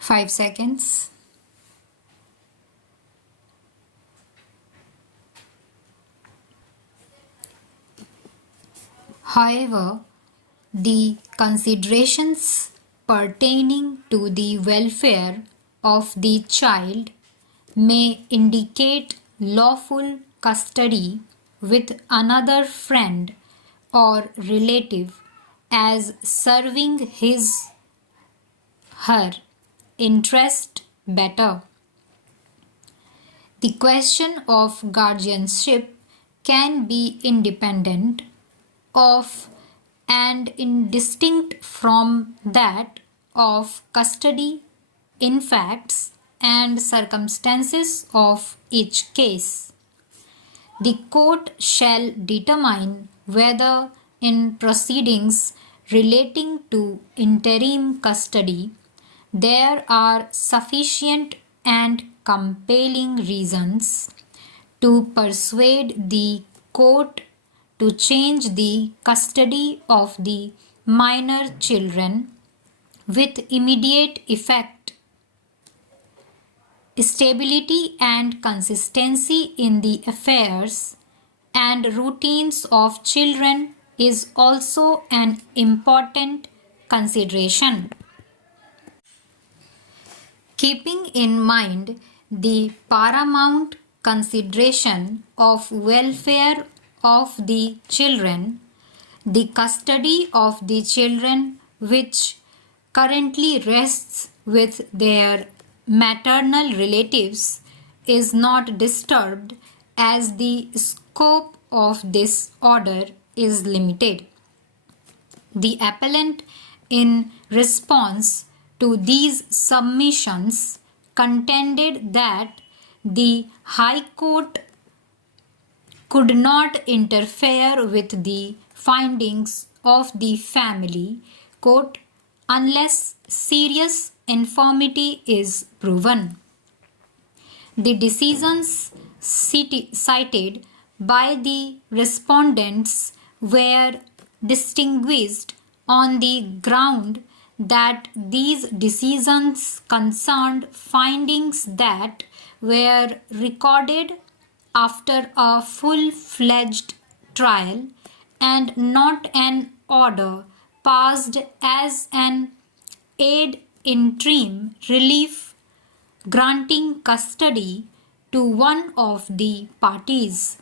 5 seconds. However, the considerations pertaining to the welfare of the child may indicate lawful custody with another friend or relative as serving her interest better. The question of guardianship can be independent of and indistinct from that of custody in facts and circumstances of each case. The court shall determine whether in proceedings relating to interim custody there are sufficient and compelling reasons to persuade the court to change the custody of the minor children with immediate effect. Stability and consistency in the affairs and routines of children is also an important consideration. Keeping in mind the paramount consideration of welfare of the children, the custody of the children which currently rests with their maternal relatives is not disturbed as the scope of this order is limited. The appellant, in response to these submissions, contended that the High Court could not interfere with the findings of the family court unless serious infirmity is proven. The decisions cited by the respondents were distinguished on the ground that these decisions concerned findings that were recorded after a full-fledged trial and not an order passed as an ad interim relief granting custody to one of the parties.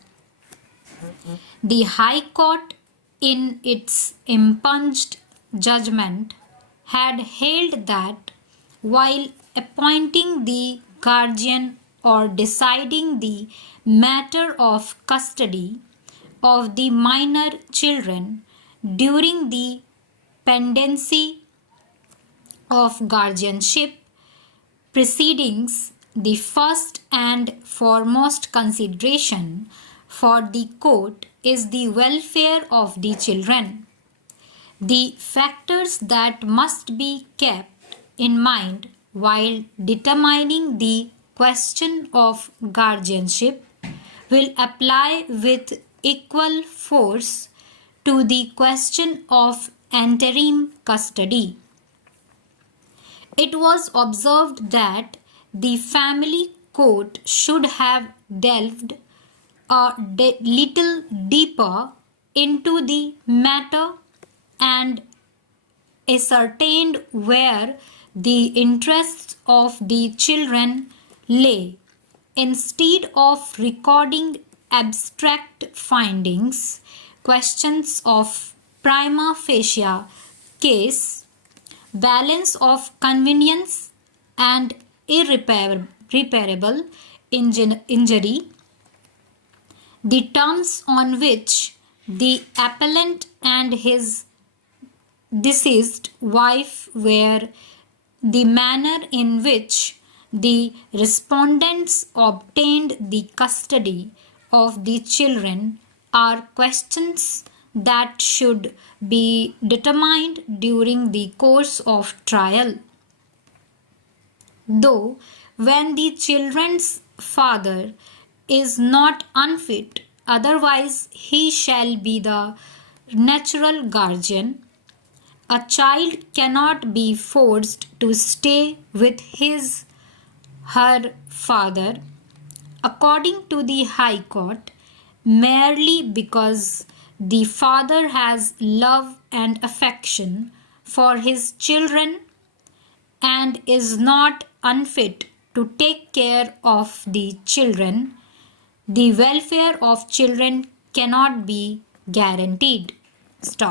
The High Court, in its impunged judgment, had held that while appointing the guardian or deciding the matter of custody of the minor children during the pendency of guardianship proceedings, the first and foremost consideration for the court is the welfare of the children. The factors that must be kept in mind while determining the question of guardianship will apply with equal force to the question of interim custody. It was observed that the family court should have delved a little deeper into the matter and ascertained where the interests of the children lay, instead of recording abstract findings, questions of prima facie case, balance of convenience and irreparable injury, the terms on which the appellant and his deceased wife were, the manner in which the respondents obtained the custody of the children are questions that should be determined during the course of trial. Though when the children's father is not unfit, otherwise he shall be the natural guardian, A child cannot be forced to stay with her father, according to the High Court, merely because the father has love and affection for his children and is not unfit to take care of the children. The welfare of children cannot be guaranteed. Stop.